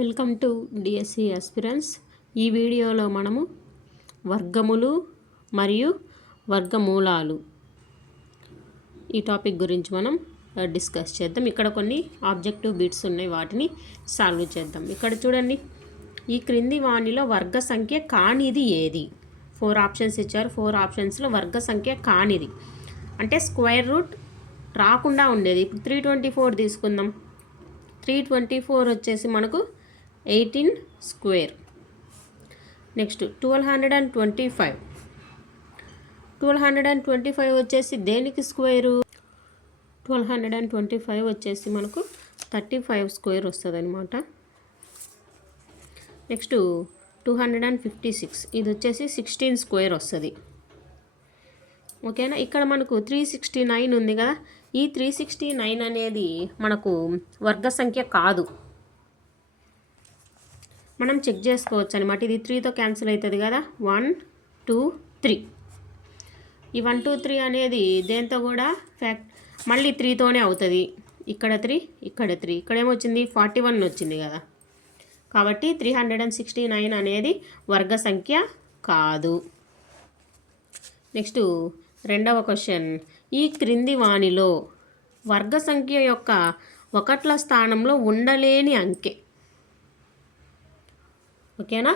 Welcome to DSC aspirants. ఈ వీడియోలో మనము వర్గములు మరియు వర్గమూలాలు ఈ టాపిక్ గురించి మనం డిస్కస్ చేద్దాం. ఇక్కడ కొన్ని ఆబ్జెక్టివ్ బిట్స్ ఉన్నాయి, వాటిని సాల్వ్ చేద్దాం. ఇక్కడ చూడండి, ఈ క్రింది వాణిలో వర్గ సంఖ్య కానిది ఏది? 4 ఆప్షన్స్ ఇచ్చారు. 4 ఆప్షన్స్లో వర్గ సంఖ్య కానిది అంటే స్క్వేర్ రూట్ రాకుండా ఉండేది. ఇప్పుడు 324 తీసుకుందాం. 324 వచ్చేసి మనకు 18 స్క్వేర్. నెక్స్ట్ 1225 వచ్చేసి దేనికి స్క్వేరు? 1225 వచ్చేసి మనకు 35 స్క్వేర్ వస్తుంది అనమాట. నెక్స్ట్ 256 ఇది వచ్చేసి 16 స్క్వేర్ వస్తుంది. ఓకేనా? ఇక్కడ మనకు 369 ఉంది కదా, ఈ 369 అనేది మనకు వర్గ సంఖ్య కాదు. మనం చెక్ చేసుకోవచ్చు అనమాట. ఇది 3తో క్యాన్సిల్ అవుతుంది కదా, 1 2 3. ఈ 1 2 3 అనేది దేంతో కూడా మళ్ళీ 3తోనే అవుతుంది. ఇక్కడ 3 ఇక్కడ 3, ఇక్కడేమొచ్చింది 41 వచ్చింది కదా. కాబట్టి 369 అనేది వర్గ సంఖ్య కాదు. నెక్స్ట్ రెండవ క్వశ్చన్, ఈ క్రింది వాణిలో వర్గ సంఖ్య యొక్క ఒకట్ల స్థానంలో ఉండలేని అంకె. ఓకేనా?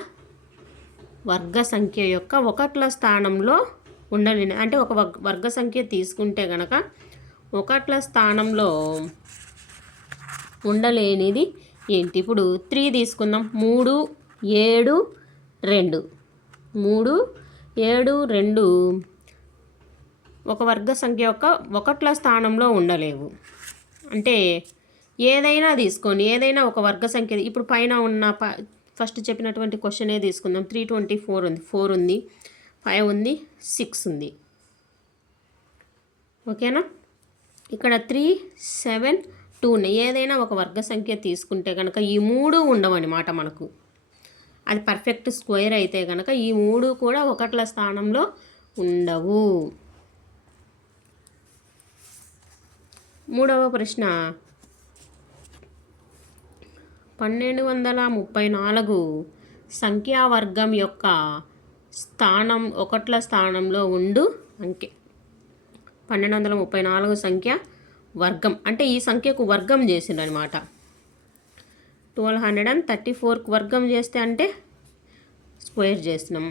వర్గ సంఖ్య యొక్క ఒకట్ల స్థానంలో ఉండలేని అంటే ఒక వర్గ సంఖ్య తీసుకుంటే గనక ఒకట్ల స్థానంలో ఉండలేనిది ఏంటి? ఇప్పుడు 3 తీసుకుందాం. 3 7 2 3 7 2 ఒక వర్గ సంఖ్య యొక్క ఒకట్ల స్థానంలో ఉండలేవు. అంటే ఏదైనా తీసుకొని, ఏదైనా ఒక వర్గ సంఖ్య. ఇప్పుడు పైన ఉన్న ఫస్ట్ చెప్పినటువంటి క్వశ్చనే తీసుకుందాం. 324 ఉంది, 4 ఉంది, 5 ఉంది, 6 ఉంది. ఓకేనా? ఇక్కడ 3 7 2 ఉన్నాయి. ఏదైనా ఒక వర్గ సంఖ్య తీసుకుంటే కనుక ఈ 3 ఉండవన్నమాట మనకు. అది పర్ఫెక్ట్ స్క్వేర్ అయితే కనుక ఈ 3 కూడా ఒకట్ల స్థానంలో ఉండవు. మూడవ ప్రశ్న, 1234 సంఖ్యావర్గం యొక్క స్థానం ఒకట్ల స్థానంలో ఉండు అంకె. 1234 సంఖ్య వర్గం అంటే ఈ సంఖ్యకు వర్గం చేసిండు అనమాట. 1234కు వర్గం చేస్తే అంటే స్క్వేర్ చేసినాం.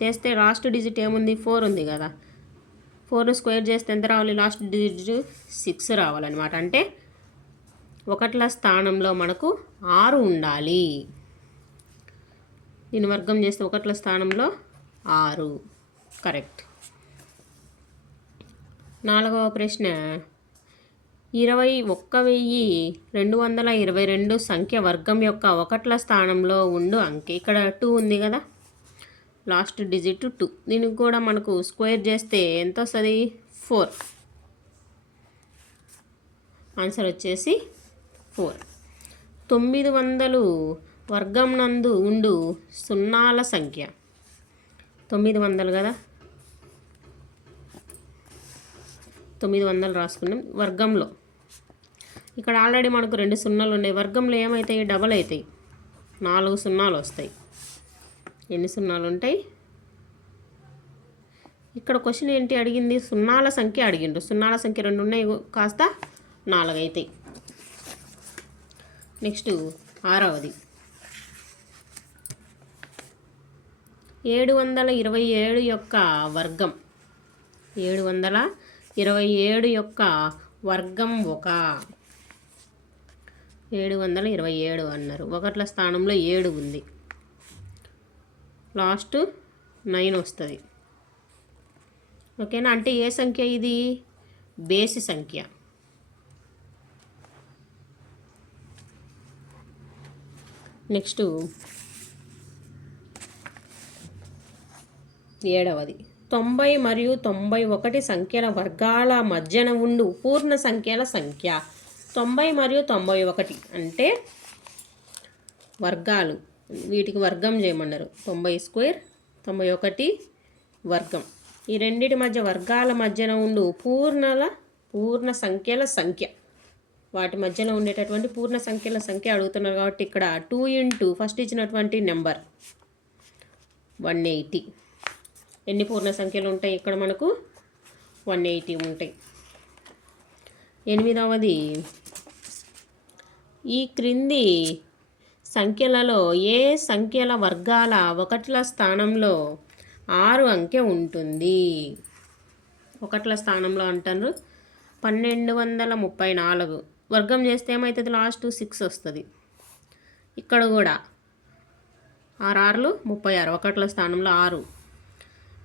చేస్తే లాస్ట్ డిజిట్ ఏముంది? 4 ఉంది కదా. 4 స్క్వేర్ చేస్తే ఎంత రావాలి? లాస్ట్ డిజిట్ 6 రావాలన్నమాట. అంటే ఒకట్ల స్థానంలో మనకు 6 ఉండాలి. దీని వర్గం చేస్తే ఒకట్ల స్థానంలో 6. కరెక్ట్. నాలుగవ ప్రశ్న, 21222 సంఖ్య వర్గం యొక్క ఒకట్ల స్థానంలో ఉండు అంకె. ఇక్కడ 2 ఉంది కదా, లాస్ట్ డిజిట్ 2. దీనికి కూడా మనకు స్క్వేర్ చేస్తే ఎంత వస్తుంది? 4. ఆన్సర్ వచ్చేసి 4. 900 వర్గం నందు ఉండు సున్నాల సంఖ్య. 900 కదా, 900 రాసుకున్నాం. వర్గంలో ఇక్కడ ఆల్రెడీ మనకు 2 సున్నాలు ఉన్నాయి. వర్గంలో ఏమవుతాయి? డబల్ అవుతాయి. 4 సున్నాలు వస్తాయి. ఎన్ని సున్నాలు ఉంటాయి? ఇక్కడ క్వశ్చన్ ఏంటి అడిగింది? సున్నాల సంఖ్య అడిగిండు. సున్నాల సంఖ్య 2 ఉన్నాయి, కాస్త 4 అవుతాయి. నెక్స్ట్ 6వది, 727 యొక్క వర్గం. 727 యొక్క వర్గం 1. 727 అన్నారు. ఒకట్ల స్థానంలో 7 ఉంది. లాస్ట్ 9 వస్తుంది. ఓకేనా? అంటే ఏ సంఖ్య ఇది? బేసి సంఖ్య. నెక్స్ట్ 7వది, 90 మరియు 91 సంఖ్యల వర్గాల మధ్యన ఉండు పూర్ణ సంఖ్యల సంఖ్య. 90 మరియు 91 అంటే వర్గాలు. వీటికి వర్గం చేయమన్నారు. 90 స్క్వేర్ 91 వర్గం. ఈ రెండిటి మధ్య వర్గాల మధ్యన ఉండు పూర్ణ సంఖ్యల సంఖ్య. వాటి మధ్యలో ఉండేటటువంటి పూర్ణ సంఖ్యల సంఖ్య అడుగుతున్నారు కాబట్టి ఇక్కడ 2 ఇంటూ ఫస్ట్ ఇచ్చినటువంటి నెంబర్ 180. ఎన్ని పూర్ణ సంఖ్యలు ఉంటాయి ఇక్కడ మనకు? 180 ఉంటాయి. 8వది, ఈ క్రింది సంఖ్యలలో ఏ సంఖ్యల వర్గాల ఒకట్ల స్థానంలో 6 అంకె ఉంటుంది? ఒకట్ల స్థానంలో అంటారు 1234. వర్గం చేస్తే ఏమవుతుంది? లాస్ట్ 6 వస్తుంది. ఇక్కడ కూడా 6 36, ఒకట్ల స్థానంలో 6.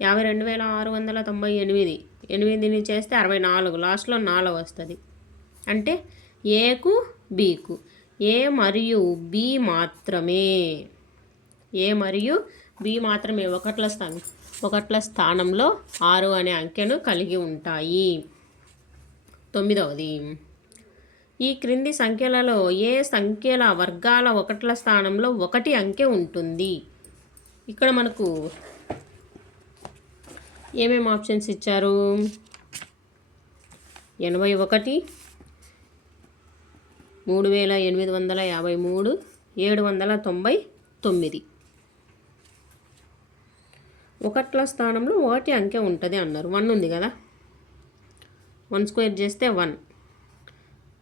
52,698. 8ని చేస్తే 64, లాస్ట్లో 4 వస్తుంది. అంటే ఏకు బీకు, ఏ మరియు బి మాత్రమే, ఏ మరియు బి మాత్రమే ఒకట్ల స్థానంలో 6 అనే అంకెను కలిగి ఉంటాయి. 9వది, ఈ క్రింది సంఖ్యలలో ఏ సంఖ్యల వర్గాల ఒకట్ల స్థానంలో 1 అంకె ఉంటుంది? ఇక్కడ మనకు ఏమేమి ఆప్షన్స్ ఇచ్చారు? 81, 3,853, 799. ఒకట్ల స్థానంలో 1 అంకె ఉంటుంది అన్నారు. 1 ఉంది కదా, 1 స్క్వేర్ చేస్తే 1.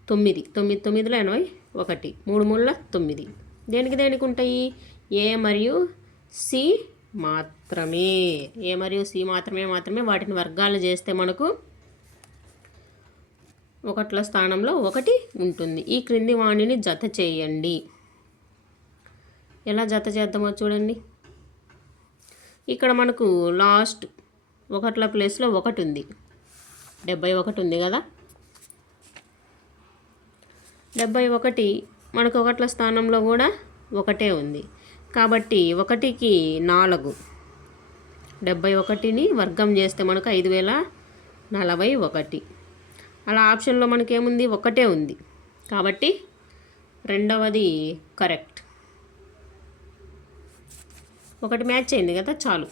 9, 9 9లో 81, 3 3ల 9. దేనికి ఉంటాయి? ఏ మరియు సి మాత్రమే. ఏ మరియు సి మాత్రమే వాటిని వర్గాలు చేస్తే మనకు ఒకట్ల స్థానంలో 1 ఉంటుంది. ఈ క్రింది వాణిని జత చేయండి. ఎలా జత చేద్దామో చూడండి. ఇక్కడ మనకు లాస్ట్ ఒకట్ల ప్లేస్లో 1 ఉంది. 71 ఉంది కదా. 71 మనకు ఒకట్ల స్థానంలో కూడా 1 ఉంది కాబట్టి 1కి 4. 71ని వర్గం చేస్తే మనకు 5,041. అలా ఆప్షన్లో మనకేముంది? 1 ఉంది కాబట్టి 2వది కరెక్ట్. 1 మ్యాచ్ అయింది కదా, చాలు.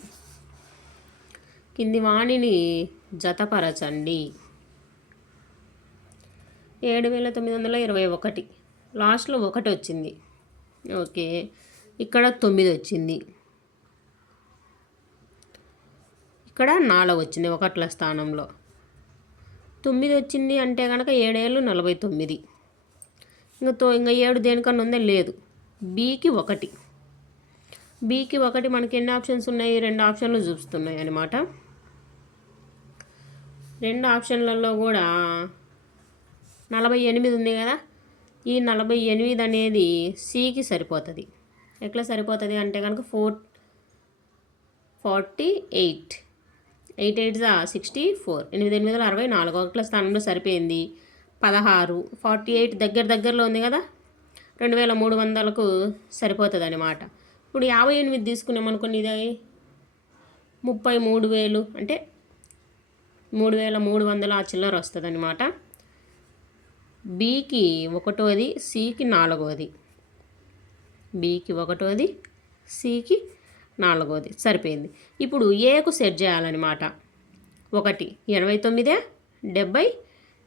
కింది వాణిని జతపరచండి. 7,921, లాస్ట్లో 1 వచ్చింది. ఓకే, ఇక్కడ 9 వచ్చింది, ఇక్కడ 4 వచ్చింది ఒకట్ల స్థానంలో. 9 వచ్చింది అంటే కనుక 7 × 49. ఇంకా 7 దేనికన్నా ఉందా? లేదు. బీకి 1. బీకి 1 మనకి ఎన్ని ఆప్షన్స్ ఉన్నాయి? 2 ఆప్షన్లు చూపిస్తున్నాయి అన్నమాట. 2 ఆప్షన్లలో కూడా 48 ఉంది కదా. ఈ 48 అనేది సికి సరిపోతుంది. ఎట్లా సరిపోతుంది అంటే కనుక 48, 8 8 64, 8 8 64, ఒకట్ల స్థానంలో సరిపోయింది. 16, 48 దగ్గరలో ఉంది కదా, 2,300కు సరిపోతుంది అన్నమాట. ఇప్పుడు 58 తీసుకున్నామనుకోండి, ఇది 33,000 అంటే 3,300 ఆ చిల్లర వస్తుంది అన్నమాట. బీకి 1వది, సికి 4వది. బీకి 1వది, సికి 4వది సరిపోయింది. ఇప్పుడు ఏకు సెట్ చేయాలన్నమాట. 1 89, 79,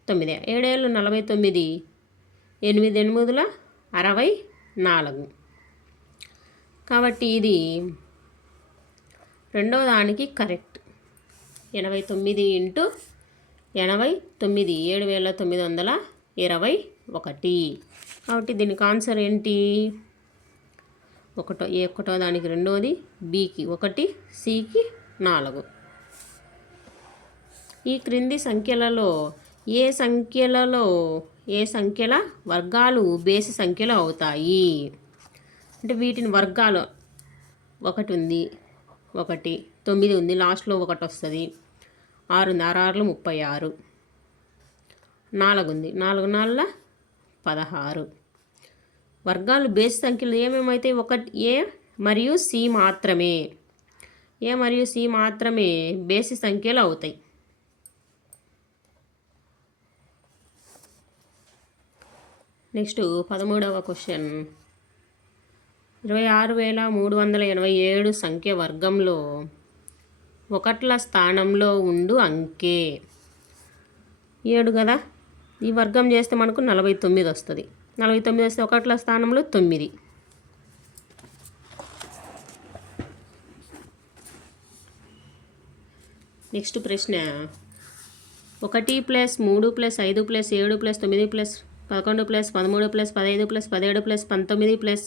7 7 49, 8 8 64. కాబట్టి ఇది రెండవ దానికి కరెక్ట్. 89 × 89, 7,921. కాబట్టి దీనికి ఆన్సర్ ఏంటి? 1. ఒకటో దానికి 2వది, బీకి 1, సికి 4. ఈ క్రింది సంఖ్యలలో ఏ సంఖ్యల వర్గాలు బేసి సంఖ్యలు అవుతాయి? అంటే వీటిని వర్గాలు 1 ఉంది, 1, 9 ఉంది, లాస్ట్లో 1 వస్తుంది. 6 ఉంది, 6 6లు 36. 4 ఉంది, 4 4ల 16. వర్గాలు బేసి సంఖ్యలు ఏమేమైతే? 1 ఏ మరియు సి మాత్రమే. ఏ మరియు సి మాత్రమే బేసి సంఖ్యలు అవుతాయి. Next 13వ question. 26,387 సంఖ్య వర్గంలో ఒకట్ల స్థానంలో ఉండు అంకె 7 కదా. ఈ వర్గం చేస్తే మనకు 49 వస్తుంది. 49 వస్తే ఒకట్ల స్థానంలో 9. నెక్స్ట్ ప్రశ్న 1 + 3 + 5 + 7 + 9 + 11 + 13 + 15 + 17 + 19 +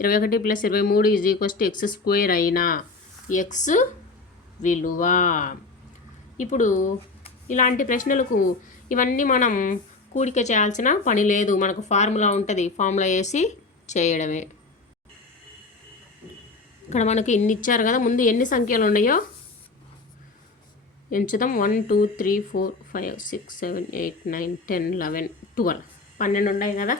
21 + 23 x² అయినా x విలువ. ఇప్పుడు ఇలాంటి ప్రశ్నలకు ఇవన్నీ మనం కూడిక చేయాల్సిన పని లేదు, మనకు ఫార్ములా ఉంటుంది, ఫార్ములా వేసి చేయడమే. ఇక్కడ మనకి ఇన్ని ఇచ్చారు కదా, ముందు ఎన్ని సంఖ్యలు ఉన్నాయో ఎంచుదాం. 1 2 3 4 5 6 7 8 9 10 11 12 12 ఉన్నాయి కదా.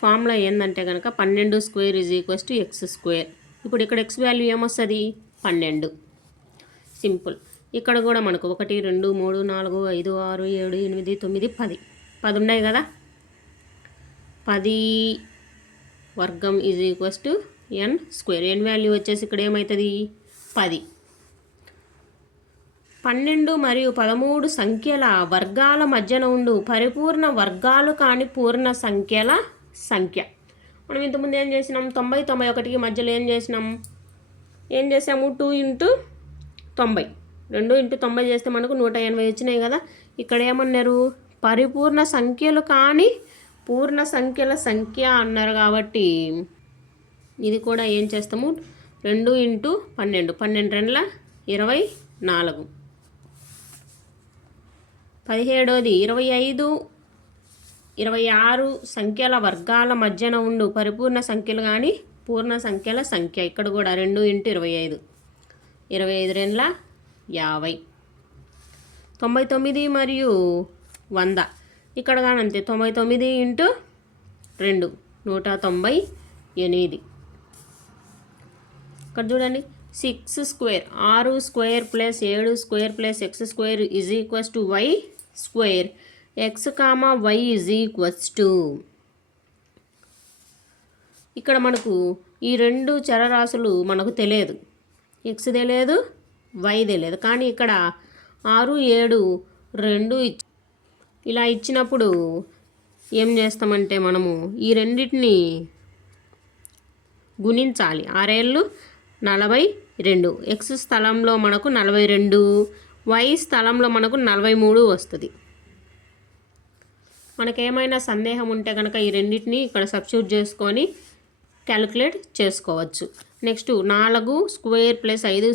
ఫార్ములా ఏంటంటే కనుక 12² = x². ఇప్పుడు ఇక్కడ x వాల్యూ ఏమొస్తుంది? 12. సింపుల్. ఇక్కడ కూడా మనకు 1 2 3 4 5 6 7 8 9 10 10 ఉన్నాయి కదా. 10 వర్గం = n². n వాల్యూ వచ్చేసి ఇక్కడ ఏమవుతుంది? 10. 12 మరియు 13 సంఖ్యల వర్గాల మధ్యన ఉండు పరిపూర్ణ వర్గాలు కాని పూర్ణ సంఖ్యల సంఖ్య. మనం ఇంతకుముందు ఏం చేసినాం? 90 91కి మధ్యలో ఏం చేసాము? 2 × 90. 2 × 90 చేస్తే మనకు 180 వచ్చినాయి కదా. ఇక్కడ ఏమన్నారు? పరిపూర్ణ సంఖ్యలు కానీ పూర్ణ సంఖ్యల సంఖ్య అన్నారు కాబట్టి ఇది కూడా ఏం చేస్తాము? 2 × 12. 12 2 24. 17వది 25 26 సంఖ్యల వర్గాల మధ్యన ఉండు పరిపూర్ణ సంఖ్యలు కానీ పూర్ణ సంఖ్యల సంఖ్య. ఇక్కడ కూడా 2 × 25. 25 2 50. 99 మరియు 100. ఇక్కడ కానీ అంతే. 99 × 2 198. ఇక్కడ చూడండి 6² 6² + 7² + x² = y². x, y = ఇక్కడ మనకు ఈ రెండు చరరాశులు మనకు తెలియదు, x తెలియదు, y తెలియదు. కానీ ఇక్కడ 6 7 2 ఇలా ఇచ్చినప్పుడు ఏం చేస్తామంటే మనము ఈ రెండింటిని గుణించాలి. 6 42. x స్థలంలో మనకు 42, y స్థలంలో మనకు 43 వస్తుంది. మనకేమైనా సందేహం ఉంటే కనుక ఈ రెండింటిని ఇక్కడ సబ్స్టిట్యూట్ చేసుకొని క్యాలిక్యులేట్ చేసుకోవచ్చు. నెక్స్ట్ 4² + 5²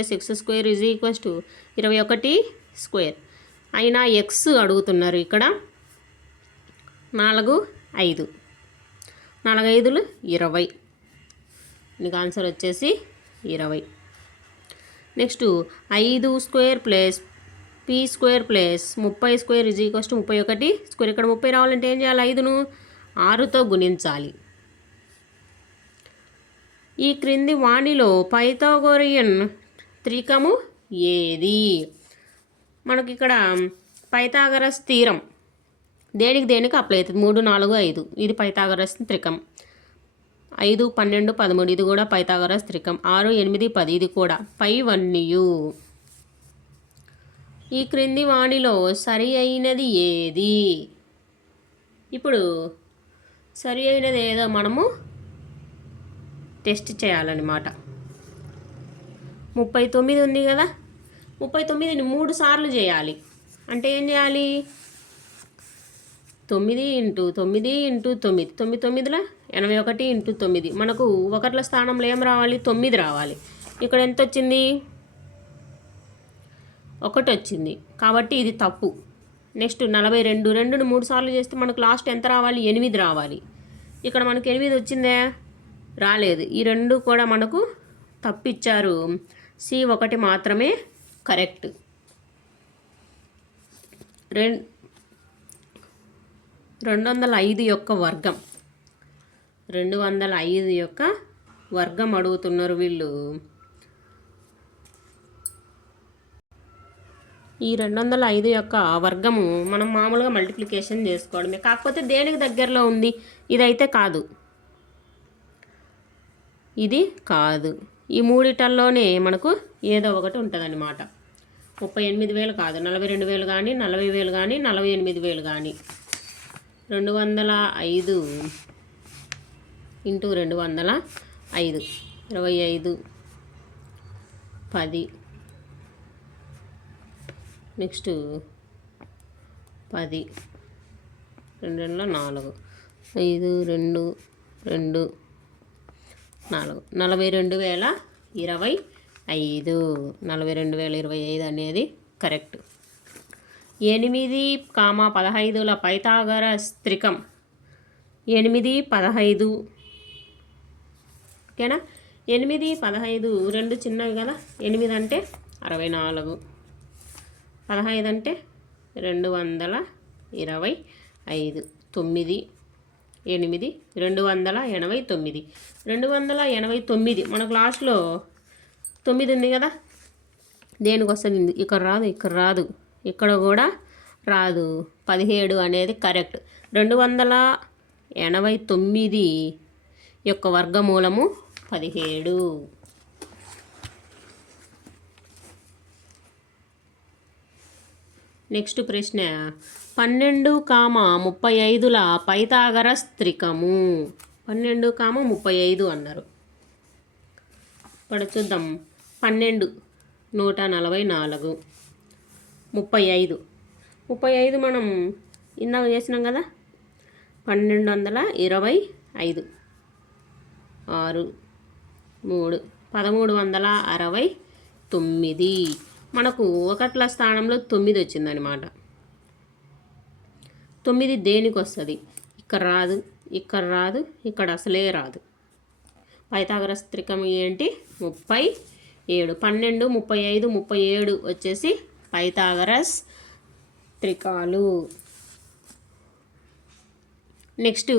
+ x² = 21² అయినా x అడుగుతున్నారు. ఇక్కడ 4 5 4 5 20. నీకు ఆన్సర్ వచ్చేసి 20. Next 5² + p² + 30² = 31². ఇక్కడ 30 రావాలంటే ఏం చేయాలి? 5ను 6తో గుణించాలి. ఈ క్రింది వాణిలో పైథాగోరియన్ త్రికము ఏది? మనకి ఇక్కడ పైథాగరస్ థీరం దేనికి అప్లై అవుతుంది? 3 4 5. ఇది పైథాగరస్ త్రికం. 5 12 13 ఇది కూడా పైథాగరస్ త్రికం. 6 8 10 ఇది కూడా పైవన్యు. ఈ క్రింది వాణిలో సరి అయినది ఏది? ఇప్పుడు సరి అయినది ఏదో మనము టెస్ట్ చేయాలన్నమాట. 39 ఉంది కదా. 39ని 3 సార్లు చేయాలి. అంటే ఏం చేయాలి? 9 × 9 × 9 9 9 81 × 9. మనకు ఒకట్ల స్థానంలో ఏం రావాలి? 9 రావాలి. ఇక్కడ ఎంత వచ్చింది? 1 వచ్చింది కాబట్టి ఇది తప్పు. నెక్స్ట్ 42. 2ని 3 సార్లు చేస్తే మనకు లాస్ట్ ఎంత రావాలి? 8 రావాలి. ఇక్కడ మనకు 8 వచ్చిందే? రాలేదు. ఈ రెండు కూడా మనకు తప్పిచ్చారు. C1 మాత్రమే కరెక్ట్. 205 యొక్క వర్గం 205 యొక్క వర్గం అడుగుతున్నారు వీళ్ళు. ఈ 205 యొక్క వర్గము మనం మామూలుగా మల్టిప్లికేషన్ చేసుకోవడమే. కాకపోతే దేనికి దగ్గరలో ఉంది? ఇదైతే కాదు, ఇది కాదు. ఈ మూడిటల్లోనే మనకు ఏదో ఒకటి ఉంటుందన్నమాట. 38,000 కాదు, 42,000 కానీ, 40,000 కానీ, 48,000 కానీ. 205 ఇంటూ 205 25 10 నెక్స్ట్ 10 2 4 5 2 2 4 42,025 42,025 అనేది కరెక్ట్. 8,15 పైథాగరస్ త్రికం 8 15 ఓకేనా. 8 15 రెండు చిన్నవి కదా. 8 అంటే 64, 15 అంటే 225, 9 8 289. 289 మనకు లాస్ట్లో 9 ఉంది కదా, దేనికి వస్తుంది? ఇక్కడ రాదు, ఇక్కడ రాదు, ఇక్కడ కూడా రాదు. 17 అనేది కరెక్ట్. 289 యొక్క వర్గమూలము 17. నెక్స్ట్ ప్రశ్న 12,35 పైథాగరస్ త్రికము. 12,35 అన్నారు. ఇప్పుడు చూద్దాం. 12 144, 35 మనం ఇందాక చేసినాం కదా. 1225 6 3 1369. మనకు ఒకట్ల స్థానంలో 9 వచ్చిందనమాట. 9 దేనికి వస్తుంది? ఇక్కడ రాదు, ఇక్కడ రాదు, ఇక్కడ అసలే రాదు. పైథాగరస్ త్రికం ఏంటి? 37. 12, 35, 37 వచ్చేసి పైథాగరస్ త్రికాలు. నెక్స్ట్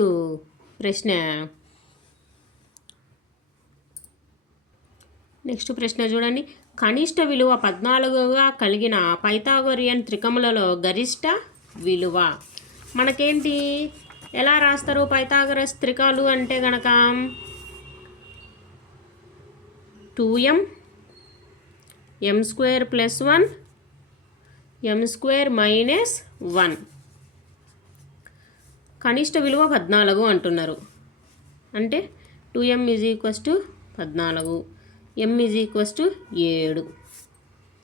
ప్రశ్న చూడండి. కనిష్ట విలువ 14గా కలిగిన పైథాగోరియన్ త్రికములలో గరిష్ట విలువ మనకేంటి? ఎలా రాస్తారు పైథాగరస్ త్రికాలు అంటే గనక 2m m² + 1 m² - 1. కనిష్ట విలువ 14 అంటున్నారు. అంటే 2m = 14, m =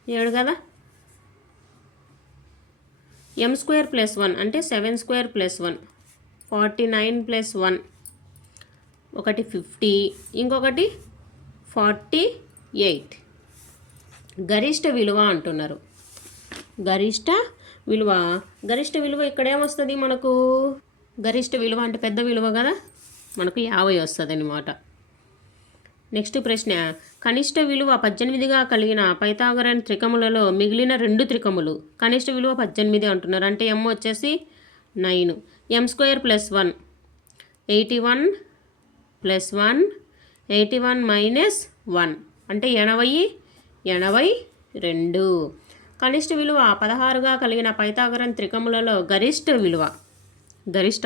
7 కదా. m² + 1 అంటే 7² + 1 49 + 1 ఒకటి 50, ఇంకొకటి 48. గరిష్ట విలువ అంటున్నారు. గరిష్ట విలువ ఇక్కడ ఏమొస్తుంది మనకు? గరిష్ట విలువ అంటే పెద్ద విలువ కదా, మనకు 50 వస్తుంది అన్నమాట. నెక్స్ట్ ప్రశ్న కనిష్ట విలువ 18గా కలిగిన పైథాగోరియన్ త్రికములలో మిగిలిన 2 త్రికములు కనిష్ట విలువ 18 అంటున్నారు. అంటే m వచ్చేసి 9, m² + 1 81 + 1 81 - 1 అంటే 82. కనిష్ట విలువ 16గా కలిగిన పైథాగోరియన్ త్రికములలో గరిష్ట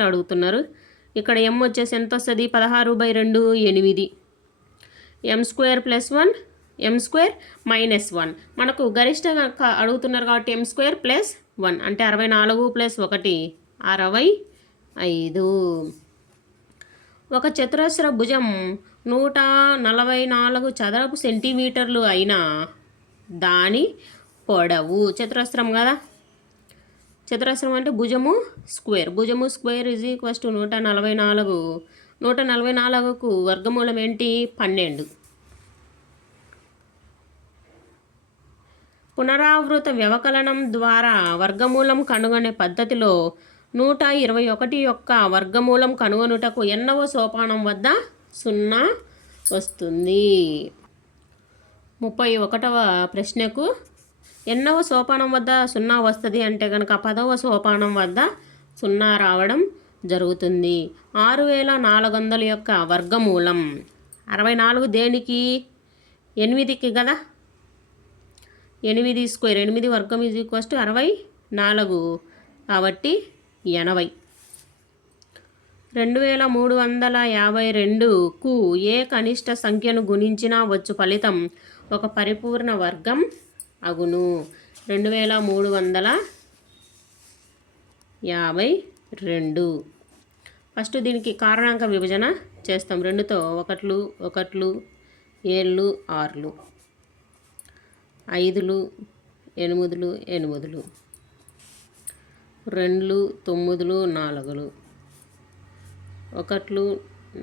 అడుగుతున్నారు. ఇక్కడ m వచ్చేసి ఎంత వస్తుంది? 16/2 8. m² + 1 m² - 1 మనకు గరిష్ట అడుగుతున్నారు కాబట్టి m² + 1 అంటే 64 + 1 65. ఒక చతురస్ర భుజం 144 చదరపు సెంటీమీటర్లు అయిన దాని పొడవు. చతురస్రం కదా. చతురస్రం అంటే భుజము స్క్వేర్. భుజము స్క్వేర్ = 144. 144కు వర్గమూలం ఏంటి? 12. పునరావృత వ్యవకలనం ద్వారా వర్గమూలం కనుగొనే పద్ధతిలో 121 యొక్క వర్గమూలం కనుగొనుటకు ఎన్నవ సోపానం వద్ద 0 వస్తుంది? 31వ ప్రశ్నకు ఎన్నవ సోపానం వద్ద 0 వస్తుంది అంటే కనుక 10వ సోపానం వద్ద 0 రావడం జరుగుతుంది. 6400 యొక్క వర్గమూలం 64 దేనికి? 8కి కదా. 8² 8 వర్గం = 64 కాబట్టి 80. 2352కు ఏ కనిష్ట సంఖ్యను గుణించినా వచ్చు ఫలితం ఒక పరిపూర్ణ వర్గం అగును. 2352. ఫస్ట్ దీనికి కారణాంక విభజన చేస్తాం. 2తో 1లు 1లు 7లు 6లు 5లు 8లు 8లు 2లు 9లు 4లు 1లు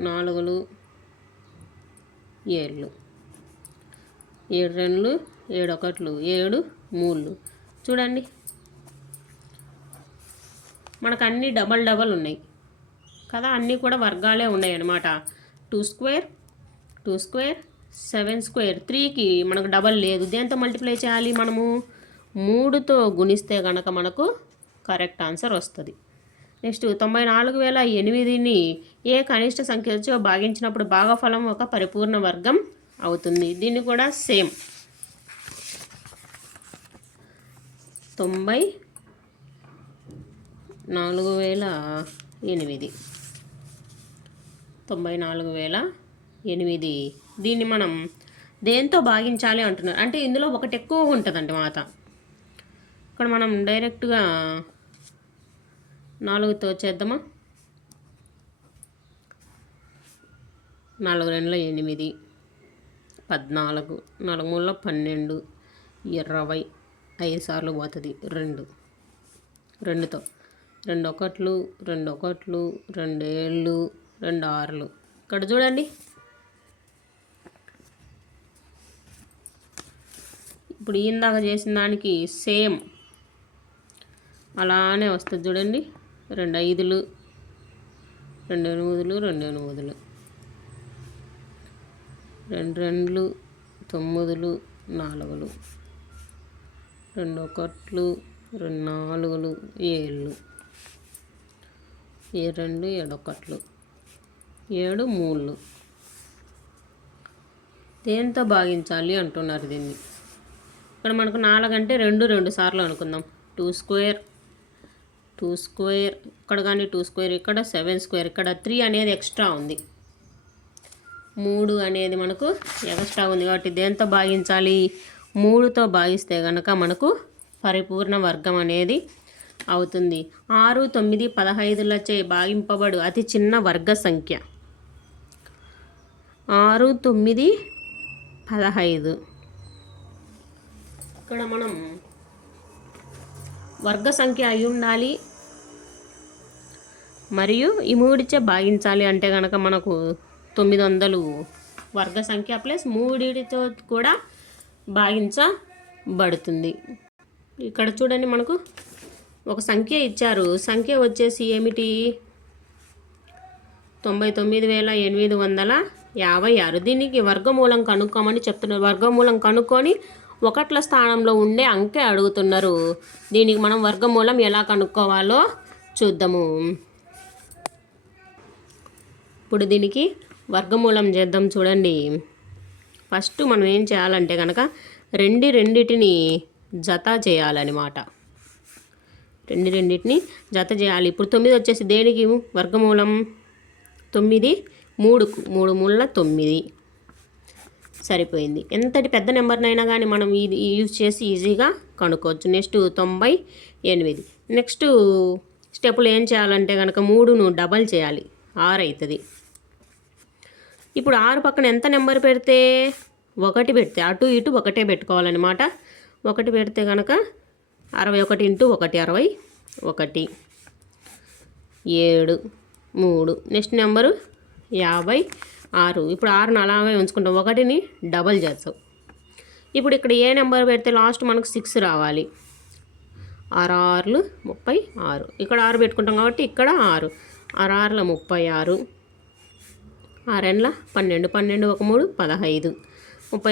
4లు 7లు 7 2లు 7 1లు 7 3లు. చూడండి మనకు అన్నీ డబల్ ఉన్నాయి కదా, అన్నీ కూడా వర్గాలే ఉన్నాయి అన్నమాట. 2 స్క్వేర్ 2 స్క్వేర్ 7 స్క్వేర్ 3కి మనకు డబల్ లేదు. దేంతో మల్టిప్లై చేయాలి? మనము 3తో గుణిస్తే కనుక మనకు కరెక్ట్ ఆన్సర్ వస్తుంది. నెక్స్ట్ 94,008ని ఏ కనిష్ట సంఖ్యతో భాగించినప్పుడు భాగఫలం ఒక పరిపూర్ణ వర్గం అవుతుంది. దీన్ని కూడా సేమ్ 94,008. దీన్ని మనం దేంతో భాగించాలి అంటున్నారు అంటే ఇందులో ఒకటి ఎక్కువ ఉంటుందండి మాట. ఇక్కడ మనం డైరెక్ట్గా 4తో చేద్దామా? 4 2 8 14 4 3 12 20 5 సార్లు పోతుంది 2 2తో 2 1లు 2 1లు 2 7లు 2 6లు. ఇక్కడ చూడండి ఇప్పుడు ఇందాక చేసిన దానికి సేమ్ అలానే వస్తుంది. చూడండి 2 5లు 2 8లు 2 8లు 2 2లు 9లు 4లు 2 1లు 2 4లు 7లు 7 2 7 1లు 7 3లు. దేంతో భాగించాలి అంటున్నారు దీన్ని. ఇక్కడ మనకు 4 అంటే 2 సార్లు అనుకుందాం. 2 స్క్వేర్ 2 స్క్వేర్ ఇక్కడ కానీ 2 స్క్వేర్ ఇక్కడ 7 స్క్వేర్ ఇక్కడ 3 అనేది ఎక్స్ట్రా ఉంది. 3 అనేది మనకు ఎక్స్ట్రా ఉంది కాబట్టి దేంతో భాగించాలి? 3తో భాగిస్తే కనుక మనకు పరిపూర్ణ వర్గం అనేది అవుతుంది. 6 9 15లచే భాగింపబడు అతి చిన్న వర్గ సంఖ్య 6 9 15. ఇక్కడ మనం వర్గ సంఖ్య అయి ఉండాలి మరియు ఈ 3చే భాగించాలి అంటే కనుక మనకు 900 వర్గ సంఖ్య ప్లస్ 3తో కూడా భాగించబడుతుంది. ఇక్కడ చూడండి మనకు ఒక సంఖ్య ఇచ్చారు. సంఖ్య వచ్చేసి ఏమిటి? 99,856. దీనికి వర్గమూలం కనుక్కోమని చెప్తున్నారు. వర్గమూలం కనుక్కొని 1ల స్థానంలో ఉండే అంకె అడుగుతున్నారు. దీనికి మనం వర్గమూలం ఎలా కనుక్కోవాలో చూద్దాము. ఇప్పుడు దీనికి వర్గమూలం చేద్దాం. చూడండి ఫస్ట్ మనం ఏం చేయాలంటే కనుక రెండింటిని జత చేయాలన్నమాట. రెండింటిని జత చేయాలి. ఇప్పుడు 9 వచ్చేసి దేనికి వర్గమూలం? 9 3కు 3 3ల 9 సరిపోయింది. ఎంతటి పెద్ద నెంబర్నైనా కానీ మనం ఇది యూజ్ చేసి ఈజీగా కనుక్కోవచ్చు. నెక్స్ట్ 98. నెక్స్ట్ స్టెప్లో ఏం చేయాలంటే కనుక 3ను డబల్ చేయాలి 6 అవుతుంది. ఇప్పుడు 6 పక్కన ఎంత నెంబర్ పెడితే 1 పెడితే అటు ఇటు 1 పెట్టుకోవాలన్నమాట. 1 పెడితే కనుక 61 × 1 61 7 3. Next number 56. ఇప్పుడు 6ను అలాగే ఉంచుకుంటాం. 1ని డబల్ చేస్తాం. ఇప్పుడు ఇక్కడ ఏ నెంబర్ పెడితే లాస్ట్ మనకు 6 రావాలి. 6 6లు 36. ఇక్కడ 6 పెట్టుకుంటాం కాబట్టి ఇక్కడ 6 6 6ల 36 6 8ల 12 12 1 3 15 36 1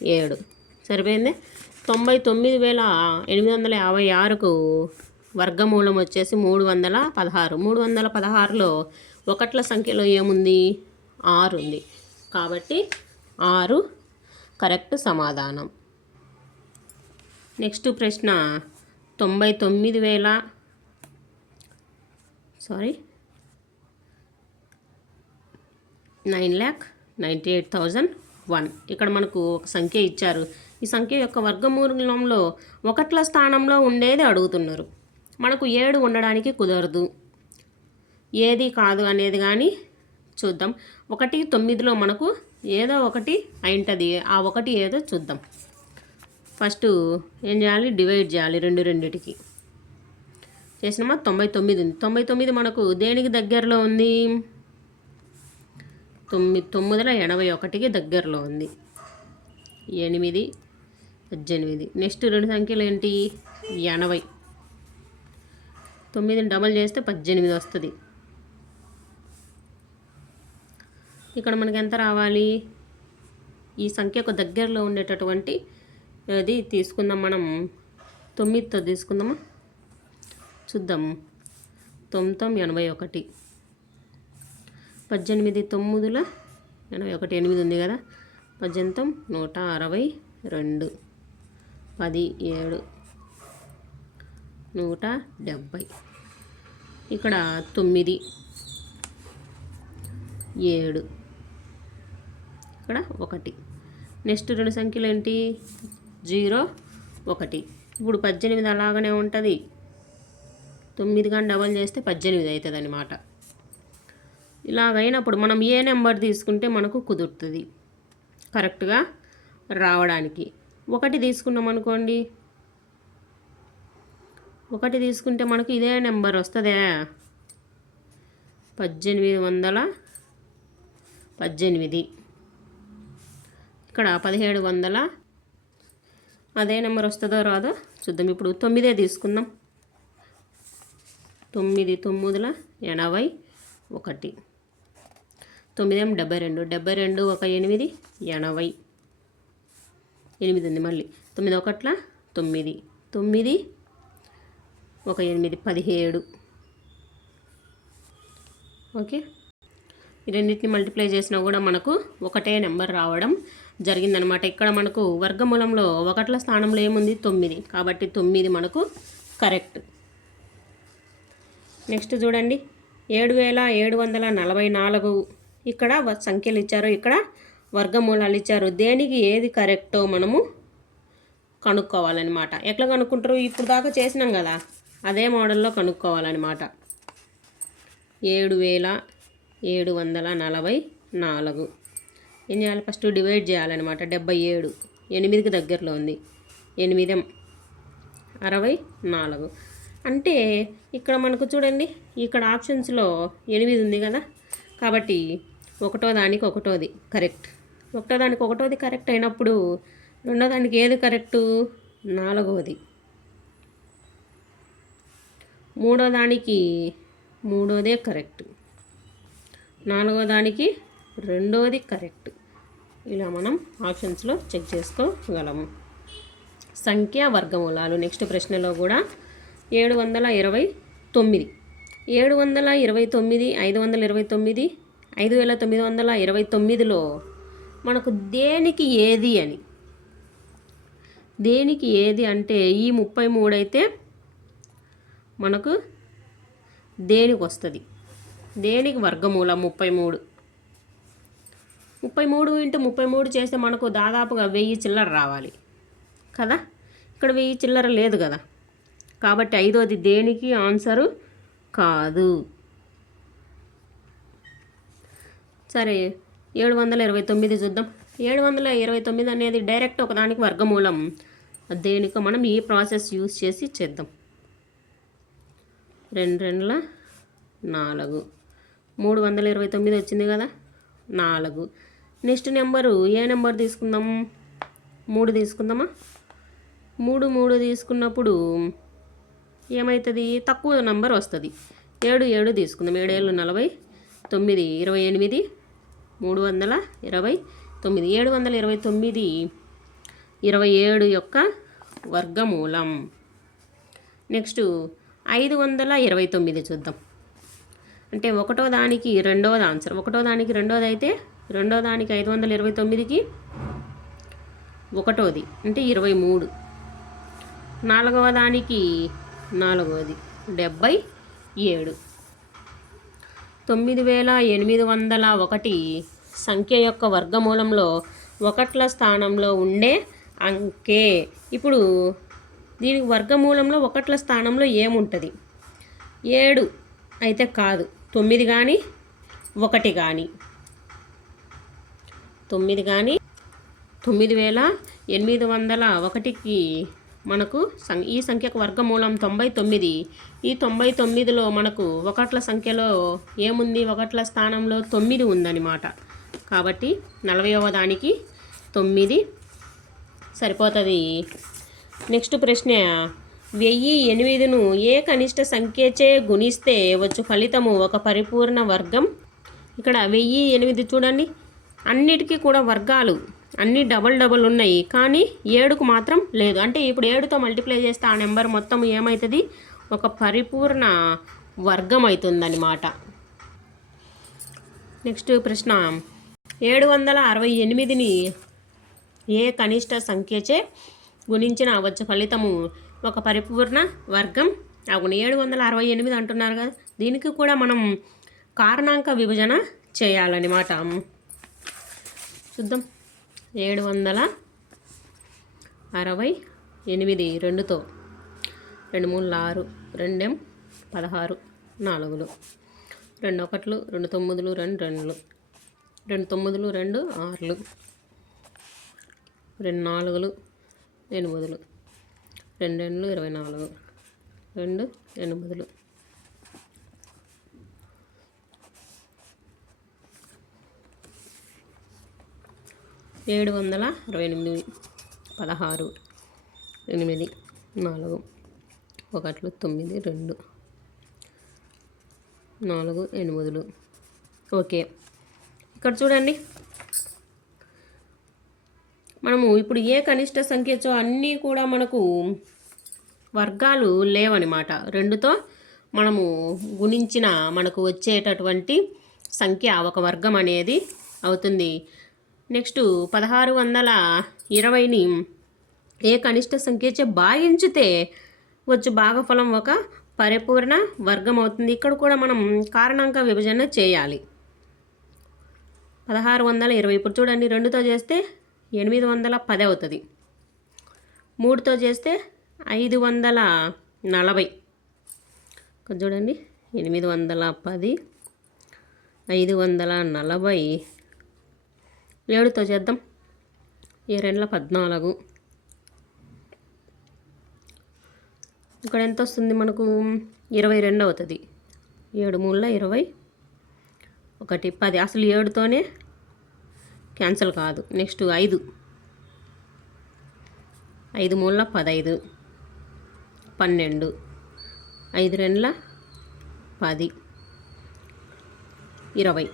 37 సరిపోయింది. 99,856కు వర్గమూలం వచ్చేసి 316. 316లో 1ల సంఖ్యలో ఏముంది? 6 ఉంది కాబట్టి 6 కరెక్ట్ సమాధానం. నెక్స్ట్ ప్రశ్న 9,98,001. ఇక్కడ మనకు ఒక సంఖ్య ఇచ్చారు. ఈ సంఖ్య యొక్క వర్గమూలంలో ఒకట్ల స్థానంలో ఉండేది అడుగుతున్నారు. మనకు 7 ఉండడానికి కుదరదు. ఏది కాదు అనేది కానీ చూద్దాం. 1, 9లో మనకు ఏదో ఒకటి అయింటుంది. ఆ ఒకటి ఏదో చూద్దాం. ఫస్ట్ ఏం చేయాలి? డివైడ్ చేయాలి రెండిటికి. చేసినామా? 99 ఉంది. 99 మనకు దేనికి దగ్గరలో ఉంది? 981కి దగ్గరలో ఉంది. 8, 18. నెక్స్ట్ 2 సంఖ్యలు ఏంటి? 80. 9ని డబల్ చేస్తే 18 వస్తుంది. ఇక్కడ మనకి ఎంత రావాలి? ఈ సంఖ్యకు దగ్గరలో ఉండేటటువంటి అది తీసుకుందాం. మనం 9తో తీసుకుందామా? చూద్దాం. 9, 81. 18, 9, 81. 8 ఉంది కదా. 18, 162. 10, 7, 170. ఇక్కడ 9, 7, ఇక్కడ 1. నెక్స్ట్ 2 సంఖ్యలు ఏంటి? 0, 1. ఇప్పుడు 18 అలాగనే ఉంటుంది. 9 కానీ డబల్ చేస్తే 18 అవుతుంది అన్నమాట. ఇలాగైనప్పుడు మనం ఏ నెంబర్ తీసుకుంటే మనకు కుదురుతుంది కరెక్ట్గా రావడానికి? 1 తీసుకున్నాం అనుకోండి. 1 తీసుకుంటే మనకు ఇదే నెంబర్ వస్తుందే. 1818. ఇక్కడ 1700. అదే నెంబర్ వస్తుందో రాదో చూద్దాం. ఇప్పుడు 9 తీసుకుందాం. 9, 9, 81. 9, 72. 72, 1, 8, 80. 8 ఉంది మళ్ళీ. 9, 1, 9. 9, 1, 8, 17. ఓకే. ఈ రెండింటిని మల్టిప్లై చేసినా కూడా మనకు ఒకటే నెంబర్ రావడం జరిగిందనమాట. ఇక్కడ మనకు వర్గమూలంలో ఒకట్ల స్థానంలో ఏముంది? 9. కాబట్టి 9 మనకు కరెక్ట్. నెక్స్ట్ చూడండి. 7744. ఇక్కడ సంఖ్యలు ఇచ్చారు, ఇక్కడ వర్గమూలాలు ఇచ్చారు. దేనికి ఏది కరెక్టో మనము కనుక్కోవాలన్నమాట. ఎట్లా కనుక్కుంటారు? ఇప్పుడు దాకా చేసినాం కదా, అదే మోడల్లో కనుక్కోవాలన్నమాట. 7744. ఏం చేయాలి? ఫస్ట్ డివైడ్ చేయాలన్నమాట. 77 8కి దగ్గరలో ఉంది. 8, 64. అంటే ఇక్కడ మనకు చూడండి, ఇక్కడ ఆప్షన్స్లో 8 ఉంది కదా. కాబట్టి ఒకటో దానికి ఒకటోది కరెక్ట్. ఒకటో దానికి ఒకటోది కరెక్ట్ అయినప్పుడు రెండో దానికి ఏది కరెక్టు? 4వది. మూడో దానికి 3వదే కరెక్ట్. 4వ దానికి 2వది కరెక్ట్. ఇలా మనం ఆప్షన్స్లో చెక్ చేసుకోగలము. సంఖ్య వర్గమూలాలు. నెక్స్ట్ ప్రశ్నలో కూడా 729. 729, 529, 5929లో మనకు దేనికి ఏది అని, దేనికి ఏది అంటే ఈ 33 అయితే మనకు దేనికి వస్తుంది? దేనికి వర్గమూలం? 33. 33 × 33 చేస్తే మనకు దాదాపుగా 1000 చిల్లర రావాలి కదా. ఇక్కడ 1000 చిల్లర లేదు కదా. కాబట్టి 5వది దేనికి ఆన్సరు కాదు. సరే, 729 చూద్దాం. 729 అనేది డైరెక్ట్ ఒకదానికి వర్గమూలం. దేనికో మనం ఈ ప్రాసెస్ యూజ్ చేసి చేద్దాం. 2 2 4. 329 వచ్చింది కదా. 4. నెక్స్ట్ నెంబరు ఏ నెంబర్ తీసుకుందాం? 3 తీసుకుందామా? 3 తీసుకున్నప్పుడు ఏమవుతుంది? తక్కువ నెంబర్ వస్తుంది. 7 7 తీసుకుందాం. 7 7 40. 9 28. 329. 729 27 యొక్క వర్గమూలం. నెక్స్ట్ 529 చూద్దాం. అంటే ఒకటో దానికి రెండవది ఆన్సర్. ఒకటో దానికి రెండోది అయితే రెండో దానికి 529కి ఒకటోది అంటే 23. 4వ దానికి 4వది 77. 9801 సంఖ్య యొక్క వర్గమూలంలో ఒకట్ల స్థానంలో ఉండే అంకె. ఇప్పుడు దీనికి వర్గమూలంలో ఒకట్ల స్థానంలో ఏముంటుంది? 7 అయితే కాదు, 9 కానీ 1 కానీ. 9 కానీ 9801కి మనకు ఈ సంఖ్యకు వర్గమూలం 99. ఈ 99లో మనకు ఒకట్ల సంఖ్యలో ఏముంది? ఒకట్ల స్థానంలో 9 ఉందన్నమాట. కాబట్టి 40వ దానికి 9 సరిపోతుంది. నెక్స్ట్ ప్రశ్న, 1008ను ఏ కనిష్ట సంఖ్యచే గుణిస్తే వచ్చు ఫలితము ఒక పరిపూర్ణ వర్గం? ఇక్కడ 1008 చూడండి, అన్నిటికీ కూడా వర్గాలు అన్నీ డబల్ ఉన్నాయి, కానీ 7కు మాత్రం లేదు. అంటే ఇప్పుడు 7తో మల్టిప్లై చేస్తే ఆ నెంబర్ మొత్తం ఏమవుతుంది? ఒక పరిపూర్ణ వర్గం అవుతుందన్నమాట. నెక్స్ట్ ప్రశ్న, 768ని ఏ కనిష్ట సంఖ్యచే గుణించిన అవచ్చు ఫలితము ఒక పరిపూర్ణ వర్గం అవును. 768 అంటున్నారు కదా, దీనికి కూడా మనం కారణాంక విభజన చేయాలన్నమాట. చూద్దాం. 768 2తో 2 3 6, 2 16, 4 2 1 2 9 2 2 2 9 2 6 2 4 8 2 2 24 2 8 768 16 8 4 1 9 2 4 8. ఓకే, ఇక్కడ చూడండి, మనము ఇప్పుడు ఏ కనిష్ట సంఖ్యచో అన్నీ కూడా మనకు వర్గాలు లేవన్నమాట. 2తో మనము గుణించిన మనకు వచ్చేటటువంటి సంఖ్య ఒక వర్గం అనేది అవుతుంది. నెక్స్ట్ 1620ని ఏ కనిష్ట సంఖ్యచే భాగించితే వచ్చు భాగఫలం ఒక పరిపూర్ణ వర్గం అవుతుంది. ఇక్కడ కూడా మనం కారణాంక విభజన చేయాలి. 1620 ఇప్పుడు చూడండి, 2తో చేస్తే 810 అవుతుంది, 3తో చేస్తే 540. ఇక్కడ చూడండి, 810 540. 7తో చేద్దాం, 7 14. ఇక్కడ ఎంత వస్తుంది మనకు? 22 అవుతుంది. 7 3 20, 1 10. అసలు 7తోనే క్యాన్సిల్ కాదు. నెక్స్ట్ 5 5 3 15, 12, 5 2 10, 20,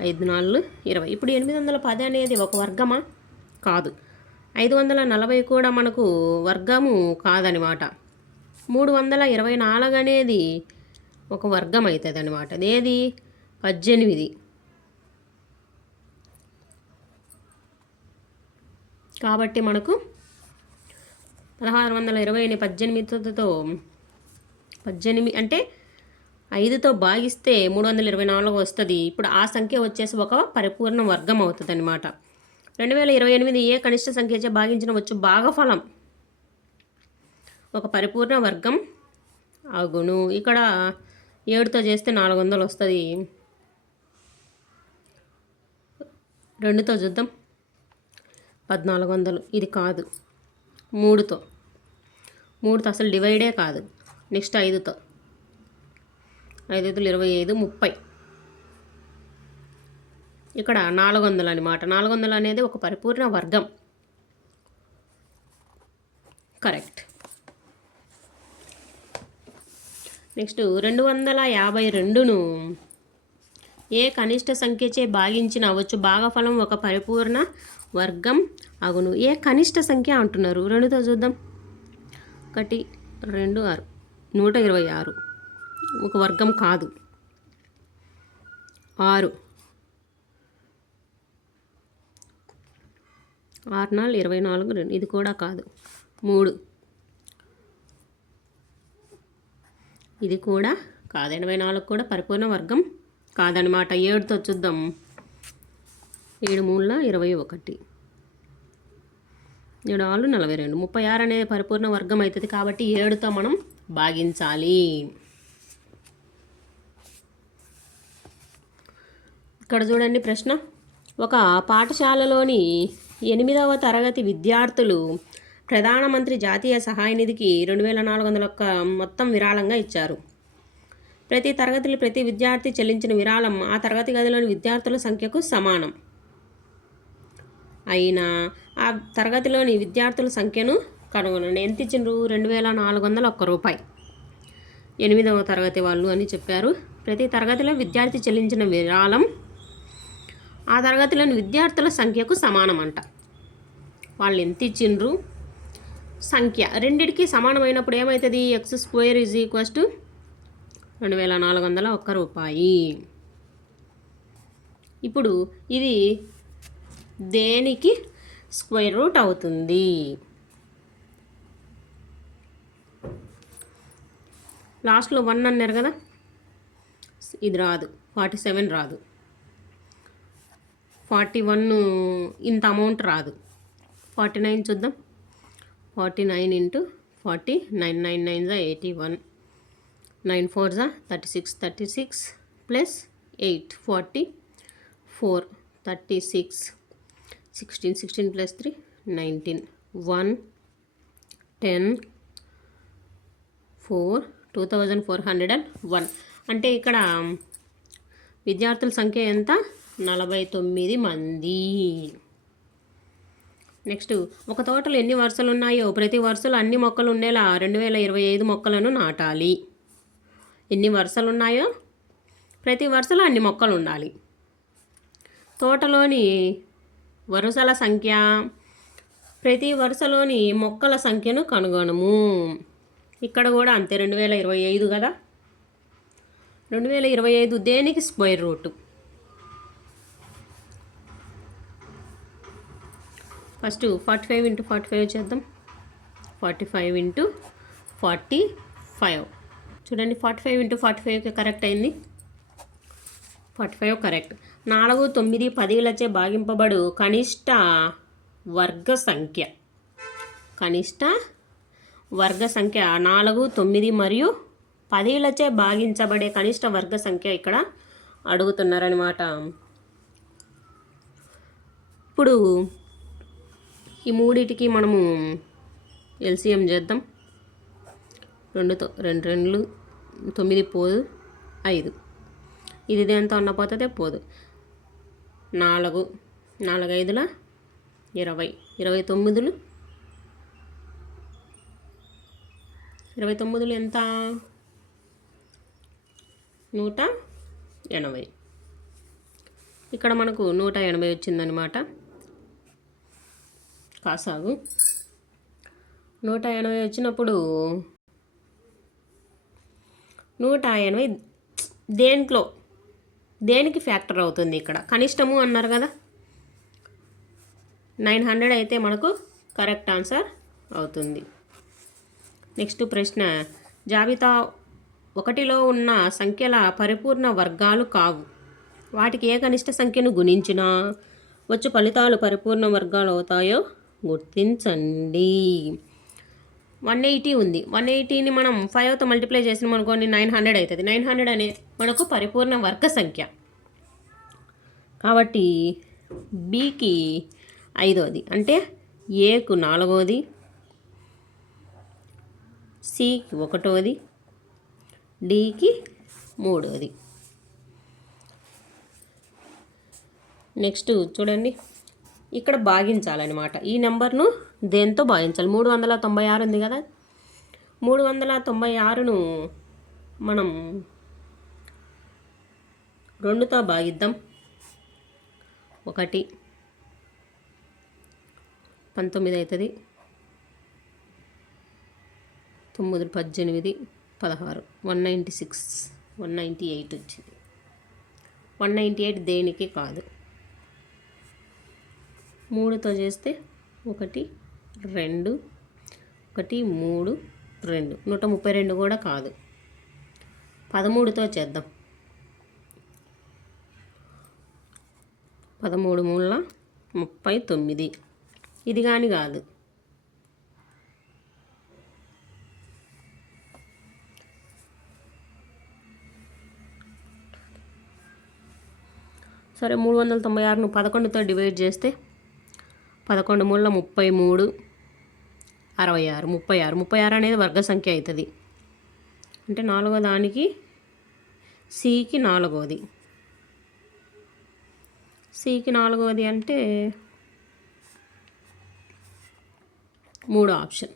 5 4 20. ఇప్పుడు 810 అనేది ఒక వర్గమా? కాదు. 540 కూడా మనకు వర్గము కాదనమాట. 324 అనేది ఒక వర్గం అవుతుంది అనమాట. ఏది? 18. కాబట్టి మనకు 1620ని 18తో 18 అంటే 5తో భాగిస్తే 324 వస్తుంది. ఇప్పుడు ఆ సంఖ్య వచ్చేసి ఒక పరిపూర్ణ వర్గం అవుతుంది అనమాట. 2028 ఏ కనిష్ట సంఖ్యచే భాగించిన వచ్చు భాగఫలం ఒక పరిపూర్ణ వర్గం అగును. ఇక్కడ 7తో చేస్తే 400 వస్తుంది. 2తో చూద్దాం, 1400. ఇది కాదు. 3తో అసలు డివైడే కాదు. నెక్స్ట్ 5తో 5 25 30. ఇక్కడ 400 అనమాట. 400 అనేది ఒక పరిపూర్ణ వర్గం. కరెక్ట్. నెక్స్ట్ 252ను ఏ కనిష్ట సంఖ్యచే భాగించిన అవచ్చు భాగఫలం ఒక పరిపూర్ణ వర్గం అగును. ఏ కనిష్ట సంఖ్య అంటున్నారు? 2తో చూద్దాం. 1 2 6, 126 ఒక వర్గం కాదు. 6 6 4 24 2 ఇది కూడా కాదు. 3 ఇది కూడా కాదు. 84 కూడా పరిపూర్ణ వర్గం కాదనమాట. 7తో చూద్దాం. 7 3 21, 7 ఆరు 42, 36 అనేది పరిపూర్ణ వర్గం అవుతుంది కాబట్టి 7తో మనం భాగించాలి. ఇక్కడ చూడండి ప్రశ్న. ఒక పాఠశాలలోని 8వ తరగతి విద్యార్థులు ప్రధానమంత్రి జాతీయ సహాయ నిధికి 2401 మొత్తం విరాళంగా ఇచ్చారు. ప్రతి తరగతిలో ప్రతి విద్యార్థి చెల్లించిన విరాళం ఆ తరగతి గదిలోని విద్యార్థుల సంఖ్యకు సమానం అయినా ఆ తరగతిలోని విద్యార్థుల సంఖ్యను కనుగొనండి. ఎంత ఇచ్చిండ్రు? 2401 రూపాయి 8వ తరగతి వాళ్ళు అని చెప్పారు. ప్రతి తరగతిలో విద్యార్థి చెల్లించిన విరాళం ఆ తరగతిలోని విద్యార్థుల సంఖ్యకు సమానం అంట. వాళ్ళు ఎంత ఇచ్చిండ్రు? సంఖ్య రెండిటికి సమానమైనప్పుడు ఏమవుతుంది? x² = 2401 రూపాయి. ఇప్పుడు ఇది దేనికి స్క్వేర్ రూట్ అవుతుంది? లాస్ట్లో 1 అన్నారు కదా, ఇది రాదు. 47 రాదు. 41 ఇంత అమౌంట్ రాదు. 49 చూద్దాం. 49 × 40 9 9 9 81 9 4 36 36 ప్లస్ 8 44 36 16 16 ప్లస్ 3 19 1 10 4 2401. అంటే ఇక్కడ విద్యార్థుల సంఖ్య ఎంత? 49 మంది. నెక్స్ట్, ఒక తోటలో ఎన్ని వరుసలు ఉన్నాయో ప్రతి వరుసలో అన్ని మొక్కలు ఉండేలా 2025 మొక్కలను నాటాలి. ఎన్ని వరుసలు ఉన్నాయో ప్రతి వరుసలో అన్ని మొక్కలు ఉండాలి. తోటలోని వరుసల సంఖ్య, ప్రతి వరుసలోని మొక్కల సంఖ్యను కనుగొనము. ఇక్కడ కూడా అంతే, 2025 కదా. 2025 దేనికి స్క్వేర్ రూట్? ఫస్ట్ 45 × 45 చేద్దాం. 45 × 45 చూడండి. 45 × 45 కరెక్ట్ అయింది. 45 కరెక్ట్. 4, 9, 10లచే భాగింపబడు కనిష్ట వర్గ సంఖ్య. కనిష్ట వర్గ సంఖ్య 4, 9 మరియు 10లచే భాగించబడే కనిష్ట వర్గ సంఖ్య ఇక్కడ అడుగుతున్నారనమాట. ఇప్పుడు ఈ మూడిటికి మనము ఎల్సిఎం చేద్దాం. 2 2 9 పోదు 5. ఇది దేంతో అన్న పోతుంది? పోదు. 4 4 5 20 29 29 ఎంత? 180. ఇక్కడ మనకు 180 వచ్చిందనమాట. కాసాగు 180 వచ్చినప్పుడు 180 దేనికి ఫ్యాక్టర్ అవుతుంది? ఇక్కడ కనిష్టము అన్నారు కదా. 900 అయితే మనకు కరెక్ట్ ఆన్సర్ అవుతుంది. నెక్స్ట్ ప్రశ్న. జాబితా 1లో ఉన్న సంఖ్యల పరిపూర్ణ వర్గాలు కావు. వాటికి ఏ కనిష్ట సంఖ్యను గుణించినా వచ్చు ఫలితాలు పరిపూర్ణ వర్గాలు అవుతాయో గుర్తించండి. 180 ఉంది. 180ని మనం 5తో మల్టిప్లై చేసినాం అనుకోండి 900 అవుతుంది. 900 అనేది మనకు పరిపూర్ణ వర్గ సంఖ్య. కాబట్టి బికి 5వది, అంటే ఏకు 4వది, సికి 1వది, డికి 3వది. నెక్స్ట్ చూడండి, ఇక్కడ భాగించాలన్నమాట. ఈ నెంబర్ను దేంతో భాగించాలి? 396 ఉంది కదా. 396ను మనం 2తో భాగిద్దాం. 1 19 అవుతుంది. 9 18 16 196 198 వచ్చింది. 198 దేనికి కాదు. 3తో చేస్తే 1 2 1 3 2 132 కూడా కాదు. 13తో చేద్దాం. 13 3 39. ఇది కానీ కాదు. సరే 396ను 11తో డివైడ్ చేస్తే 11 మూల 33, 66, 36 అనేది వర్గ సంఖ్య అవుతుంది. అంటే 4వ దానికి సికి 4వది, సికి 4వది అంటే 3వ ఆప్షన్.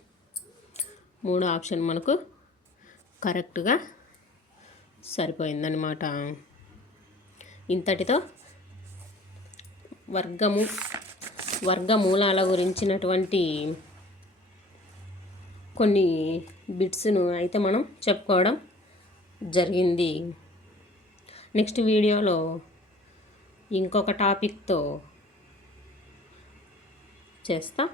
3వ ఆప్షన్ మనకు కరెక్ట్గా సరిపోయిందనమాట. ఇంతటితో వర్గమూలాల గురించినటువంటి కొన్ని బిట్స్ను అయితే మనం చెప్పుకోవడం జరిగింది. నెక్స్ట్ వీడియోలో ఇంకొక టాపిక్తో చేస్తా.